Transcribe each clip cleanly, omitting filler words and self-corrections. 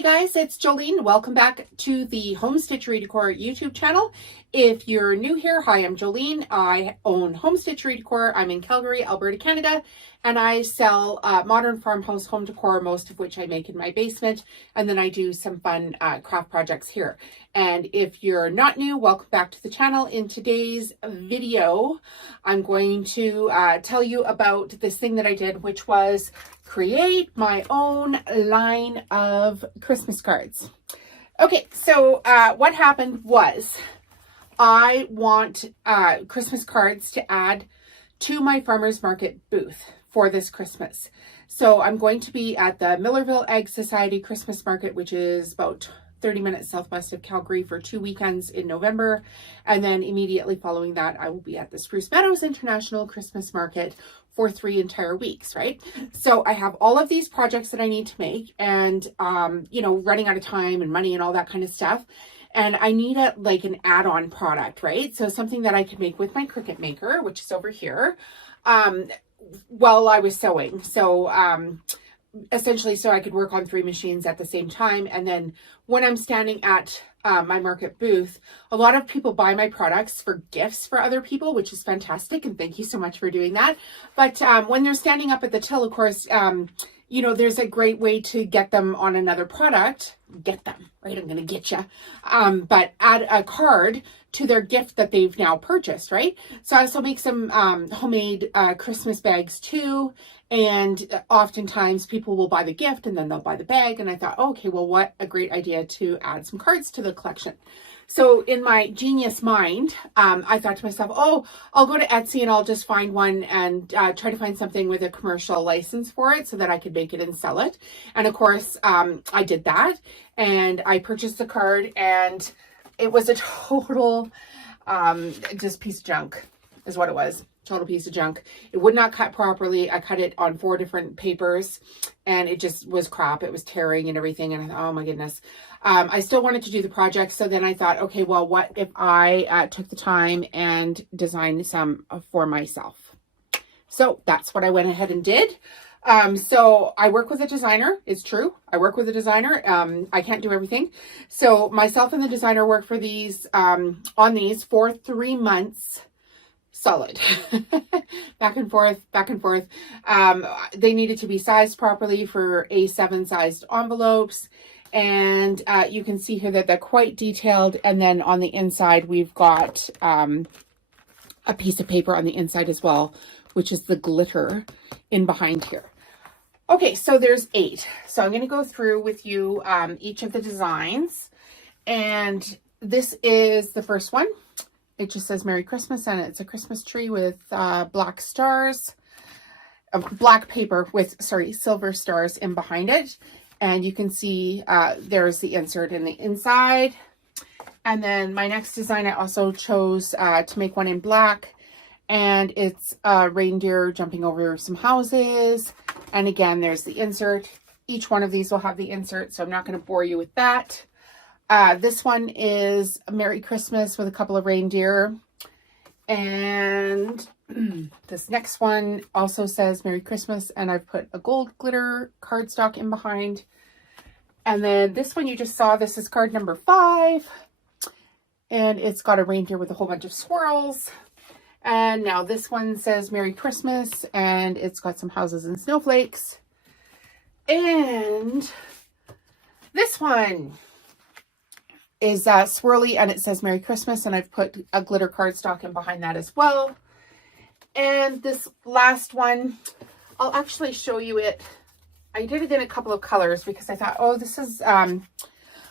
Hey guys, it's Jolene. Welcome back to the Home Stitchery Decor YouTube channel. If you're new here, hi, I'm Jolene. I own Home Stitchery Decor. I'm in Calgary, Alberta, Canada, and I sell modern farmhouse home decor, most of which I make in my basement, and then I do some fun craft projects here. And if you're not new, welcome back to the channel. In today's video, I'm going to tell you about this thing that I did, which was create my own line of Christmas cards. Okay, so what happened was I want Christmas cards to add to my farmer's market booth for this Christmas. So I'm going to be at the Millerville Egg Society Christmas Market, which is about 30 minutes southwest of Calgary, for 2 weekends in November. And then immediately following that, I will be at the Spruce Meadows International Christmas Market for 3 entire weeks, right? So I have all of these projects that I need to make and, you know, running out of time and money and all that kind of stuff. And I need an add-on product, right? So something that I could make with my Cricut maker, which is over here, while I was sewing. So, essentially, so I could work on 3 machines at the same time. And then when I'm standing at my market booth, a lot of people buy my products for gifts for other people, which is fantastic. And thank you so much for doing that. But when they're standing up at the till, of course, you know, there's a great way to get them on another product. Get them, right? I'm going to get you. But add a card to their gift that they've now purchased, right? So I also make some homemade Christmas bags too. And oftentimes people will buy the gift and then they'll buy the bag. And I thought, oh, okay, well, what a great idea to add some cards to the collection. So in my genius mind, I thought to myself, oh, I'll go to Etsy and I'll just find one and try to find something with a commercial license for it so that I could make it and sell it. And of course, I did that and I purchased the card and it was a total just piece of junk is what it was. Total piece of junk. It would not cut properly. I cut it on 4 different papers and it just was crap. It was tearing and everything. And I thought, oh my goodness. I still wanted to do the project. So then I thought, okay, well, what if I took the time and designed some for myself? So that's what I went ahead and did. So I work with a designer. It's true. I work with a designer. I can't do everything. So myself and the designer worked for these, on these for 3 months. Solid. Back and forth, back and forth. They needed to be sized properly for A7 sized envelopes. And you can see here that they're quite detailed. And then on the inside, we've got a piece of paper on the inside as well, which is the glitter in behind here. Okay, so there's 8. So I'm going to go through with you each of the designs. And this is the first one. It just says Merry Christmas, and it's a Christmas tree with black stars, black paper with, silver stars in behind it. And you can see there's the insert in the inside. And then my next design, I also chose to make one in black. And it's a reindeer jumping over some houses. And again, there's the insert. Each one of these will have the insert, so I'm not going to bore you with that. This one is Merry Christmas with a couple of reindeer. And this next one also says Merry Christmas. And I've put a gold glitter cardstock in behind. And then this one you just saw, this is card number 5. And it's got a reindeer with a whole bunch of swirls. And now this one says Merry Christmas. And it's got some houses and snowflakes. And this one is swirly and it says Merry Christmas, and I've put a glitter cardstock in behind that as well. And this last one, I'll actually show you it. I did it in a couple of colors because I thought, oh, this is a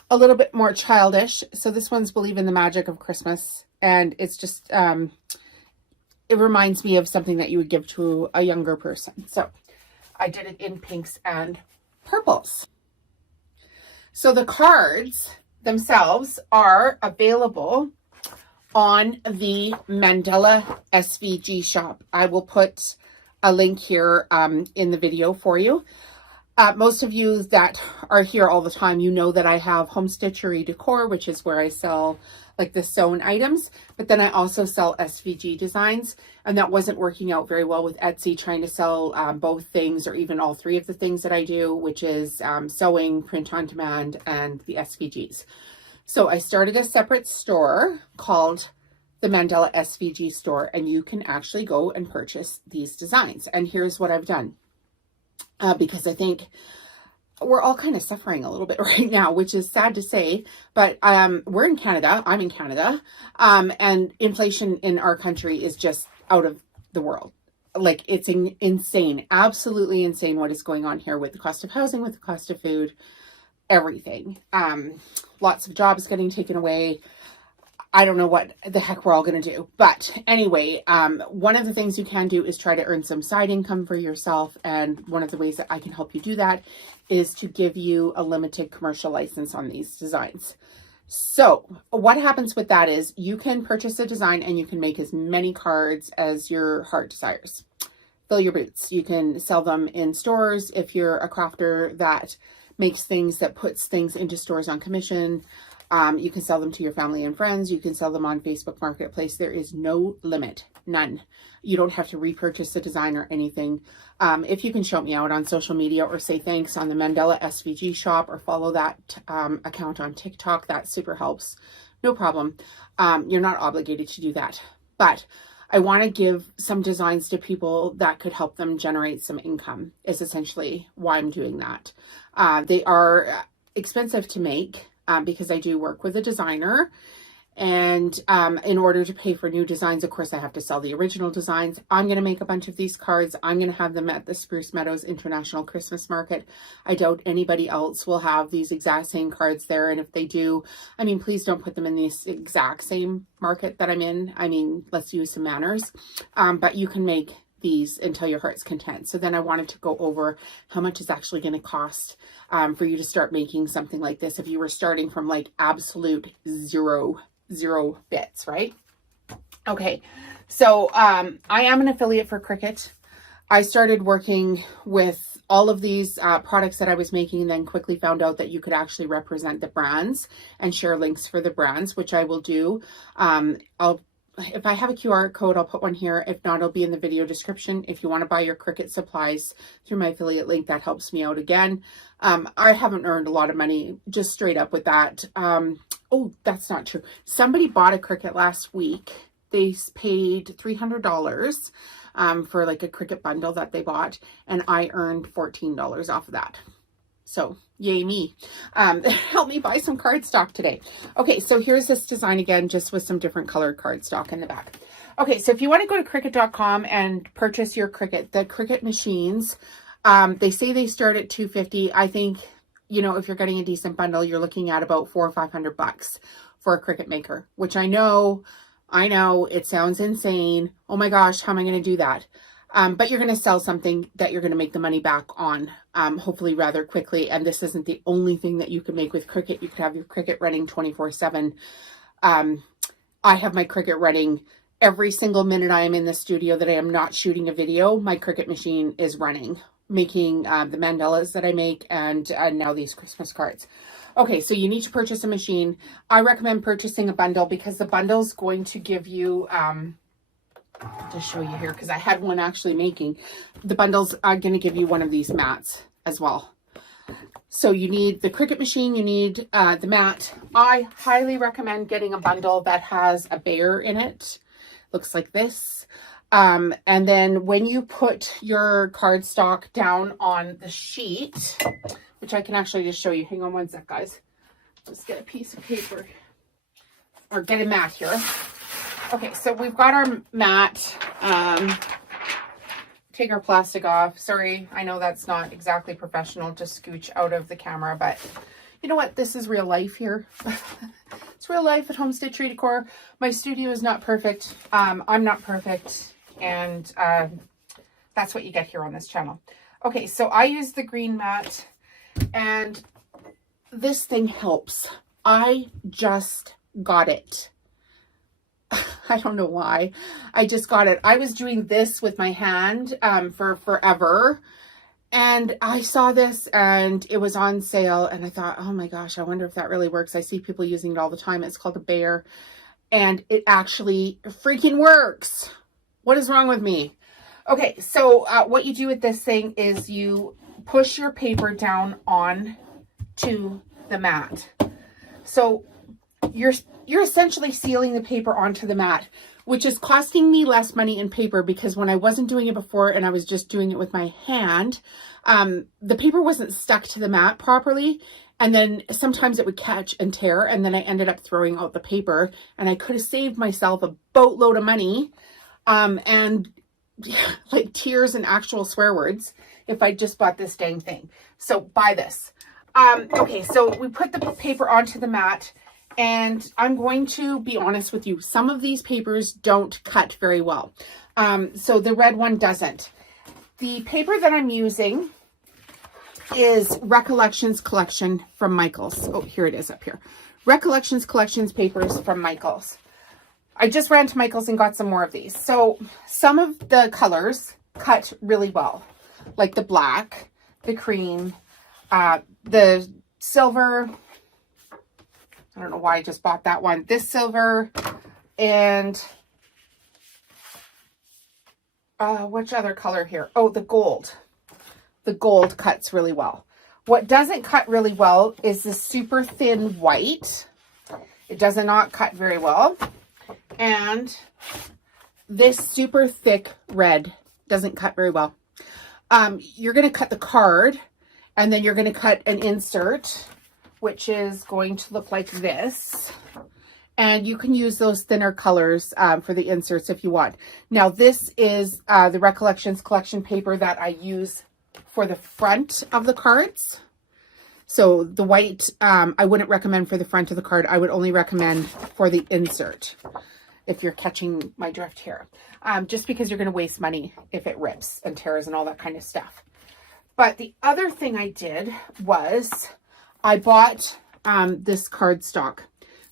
little bit more childish. So this one's Believe in the Magic of Christmas, and it's just it reminds me of something that you would give to a younger person. So I did it in pinks and purples. So the cards themselves are available on the Mandela SVG shop. I will put a link here in the video for you. Most of you that are here all the time, you know that I have Home Stitchery Decor, which is where I sell like the sewn items, but then I also sell SVG designs, and that wasn't working out very well with Etsy, trying to sell both things, or even all three of the things that I do, which is sewing, print on demand, and the SVGs. So I started a separate store called the Mandela SVG store, and you can actually go and purchase these designs. And here's what I've done, because I think we're all kind of suffering a little bit right now, which is sad to say, but we're in Canada, I'm in Canada, and inflation in our country is just out of the world. Like, it's insane, absolutely insane what is going on here with the cost of housing, with the cost of food, everything. Lots of jobs getting taken away. I don't know what the heck we're all going to do. But anyway, one of the things you can do is try to earn some side income for yourself. And one of the ways that I can help you do that is to give you a limited commercial license on these designs. So what happens with that is you can purchase a design and you can make as many cards as your heart desires. Fill your boots. You can sell them in stores if you're a crafter that makes things, that puts things into stores on commission. You can sell them to your family and friends. You can sell them on Facebook Marketplace. There is no limit, none. You don't have to repurchase the design or anything. If you can show me out on social media or say thanks on the Mandela SVG shop, or follow that account on TikTok, that super helps. No problem. You're not obligated to do that. But I want to give some designs to people that could help them generate some income, is essentially why I'm doing that. They are expensive to make. Because I do work with a designer, and in order to pay for new designs, of course, I have to sell the original designs. I'm going to make a bunch of these cards. I'm going to have them at the Spruce Meadows International Christmas Market. I doubt anybody else will have these exact same cards there, and if they do, I mean, please don't put them in the exact same market that I'm in. I mean, let's use some manners, but you can make these until your heart's content. So then I wanted to go over how much it's actually going to cost for you to start making something like this if you were starting from like absolute zero bits, right? Okay, so I am an affiliate for Cricut. I started working with all of these products that I was making, and then quickly found out that you could actually represent the brands and share links for the brands, which I will do. If I have a QR code, I'll put one here. If not, it'll be in the video description. If you want to buy your Cricut supplies through my affiliate link, that helps me out again. I haven't earned a lot of money, just straight up with that. Oh, that's not true. Somebody bought a Cricut last week. They paid $300 for like a Cricut bundle that they bought, and I earned $14 off of that. So yay me. Help me buy some cardstock today. Okay, so here's this design again, just with some different colored cardstock in the back. Okay, so if you want to go to Cricut.com and purchase your Cricut, the Cricut machines, they say they start at $250. I think, you know, if you're getting a decent bundle, you're looking at about $400 or $500 for a Cricut maker, which I know it sounds insane. Oh my gosh, how am I going to do that? But you're going to sell something that you're going to make the money back on, hopefully rather quickly. And this isn't the only thing that you can make with Cricut. You could have your Cricut running 24/7. I have my Cricut running every single minute I am in the studio that I am not shooting a video. My Cricut machine is running, making the mandalas that I make, and now these Christmas cards. Okay, so you need to purchase a machine. I recommend purchasing a bundle, because the bundle's going to give you... to show you here, because I had one actually making. The bundles are going to give you one of these mats as well. So you need the Cricut machine, you need the mat. I highly recommend getting a bundle that has a bear in it. Looks like this. And then when you put your cardstock down on the sheet, which I can actually just show you. Hang on one sec, guys. Just get a piece of paper, or get a mat here. Okay, so we've got our mat. Take our plastic off. Sorry, I know that's not exactly professional to scooch out of the camera, but you know what? This is real life here. It's real life at Home Stitchery Decor. My studio is not perfect. I'm not perfect, and that's what you get here on this channel. Okay, so I use the green mat, and this thing helps. I just got it. I don't know why. I just got it. I was doing this with my hand for forever. And I saw this and it was on sale. And I thought, oh my gosh, I wonder if that really works. I see people using it all the time. It's called a bear. and it actually freaking works. What is wrong with me? Okay, so what you do with this thing is you push your paper down on to the mat. So you're essentially sealing the paper onto the mat, which is costing me less money in paper, because when I wasn't doing it before and I was just doing it with my hand, the paper wasn't stuck to the mat properly. And then sometimes it would catch and tear, and then I ended up throwing out the paper, and I could have saved myself a boatload of money, and like tears and actual swear words if I just bought this dang thing. So buy this. Okay, so we put the paper onto the mat, and I'm going to be honest with you. Some of these papers don't cut very well. So the red one doesn't. The paper that I'm using is Recollections Collection from Michaels. Oh, here it is up here. Recollections Collections papers from Michaels. I just ran to Michaels and got some more of these. So some of the colors cut really well, like the black, the cream, the silver. I don't know why I just bought that one. This silver, and which other color here? Oh, the gold. The gold cuts really well. What doesn't cut really well is the super thin white. It does not cut very well. And this super thick red doesn't cut very well. You're going to cut the card, and then you're going to cut an insert, which is going to look like this. And you can use those thinner colors for the inserts if you want. Now, this is the Recollections Collection paper that I use for the front of the cards. So the white, I wouldn't recommend for the front of the card. I would only recommend for the insert, if you're catching my drift here. Just because you're going to waste money if it rips and tears and all that kind of stuff. But the other thing I did was I bought this cardstock.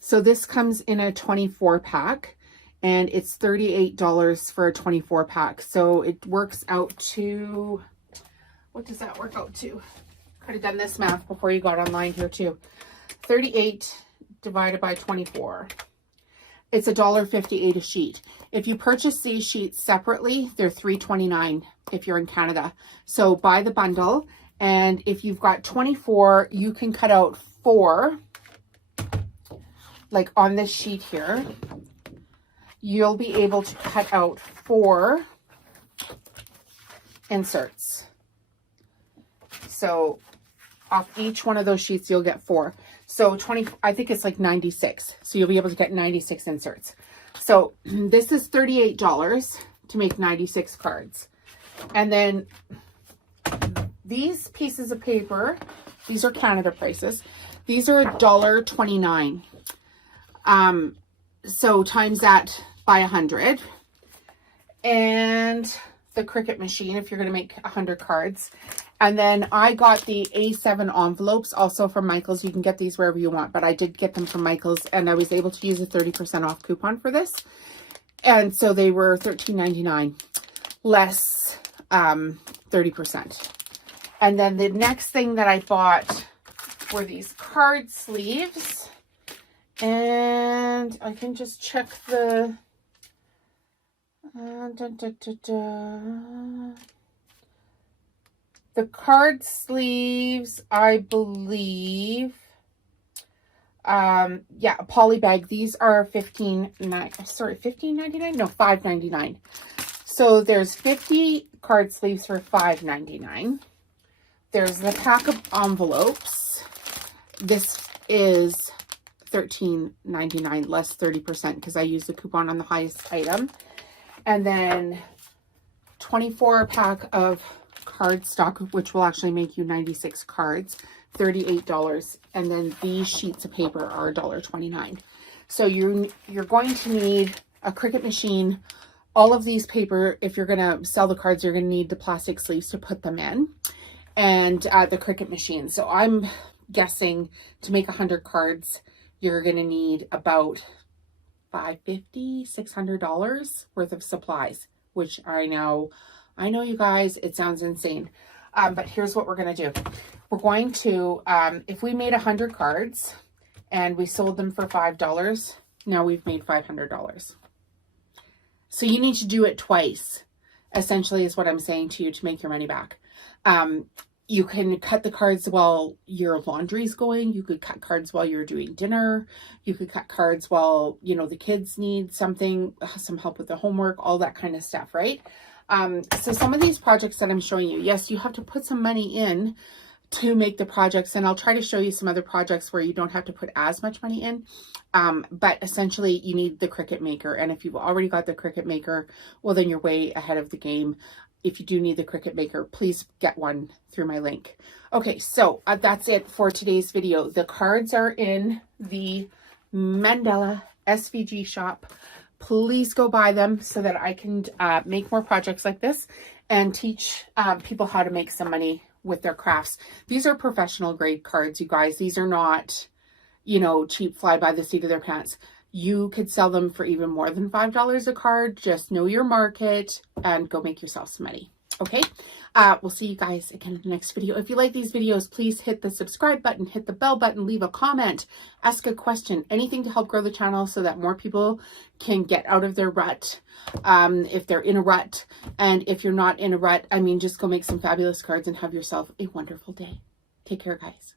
So this comes in a 24 pack, and it's $38 for a 24 pack. So it works out to, what does that work out to? Could have done this math before you got online here too. 38 divided by 24. It's $1.58 a sheet. If you purchase these sheets separately, they're $3.29 if you're in Canada. So buy the bundle, and if you've got 24, you can cut out 4. Like on this sheet here, you'll be able to cut out 4 inserts. So off each one of those sheets, you'll get 4. So 20, I think it's like 96. So you'll be able to get 96 inserts. So this is $38 to make 96 cards. And then these pieces of paper, these are Canada prices. These are $1.29. So times that by 100. And the Cricut machine, if you're going to make 100 cards. And then I got the A7 envelopes also from Michaels. You can get these wherever you want, but I did get them from Michaels, and I was able to use a 30% off coupon for this. And so they were $13.99 less 30%. And then the next thing that I bought were these card sleeves. And I can just check the the card sleeves, I believe, yeah, a poly bag. These are $15.99? No, $5.99. So there's 50 card sleeves for $5.99. There's the pack of envelopes. This is $13.99 less 30% because I used the coupon on the highest item. And then 24 pack of cardstock, which will actually make you 96 cards, $38. And then these sheets of paper are $1.29. So you're going to need a Cricut machine. All of these paper, if you're going to sell the cards, you're going to need the plastic sleeves to put them in, and the Cricut machine. So I'm guessing to make 100 cards, you're going to need about $550, $600 worth of supplies, which I know you guys, it sounds insane. But here's what we're going to do. We're going to, if we made 100 cards and we sold them for $5, Now we've made $500. So you need to do it twice, essentially, is what I'm saying to you, to make your money back. You can cut the cards while your laundry's going. You could cut cards while you're doing dinner. You could cut cards while, you know, the kids need something, some help with the homework, all that kind of stuff, right? So some of these projects that I'm showing you, yes, you have to put some money in to make the projects, and I'll try to show you some other projects where you don't have to put as much money in. But essentially you need the Cricut maker. And if you've already got the Cricut maker, well, then you're way ahead of the game. If you do need the Cricut maker, please get one through my link. Okay, so that's it for today's video. The cards are in the Mandela SVG shop. Please go buy them so that I can make more projects like this and teach people how to make some money with their crafts. These are professional grade cards, you guys. These are not, you know, cheap fly by the seat of their pants. You could sell them for even more than $5 a card. Just know your market and go make yourself some money. Okay, we'll see you guys again in the next video. If you like these videos, please hit the subscribe button, hit the bell button, leave a comment, ask a question, anything to help grow the channel so that more people can get out of their rut, if they're in a rut. And if you're not in a rut, I mean, just go make some fabulous cards and have yourself a wonderful day. Take care, guys.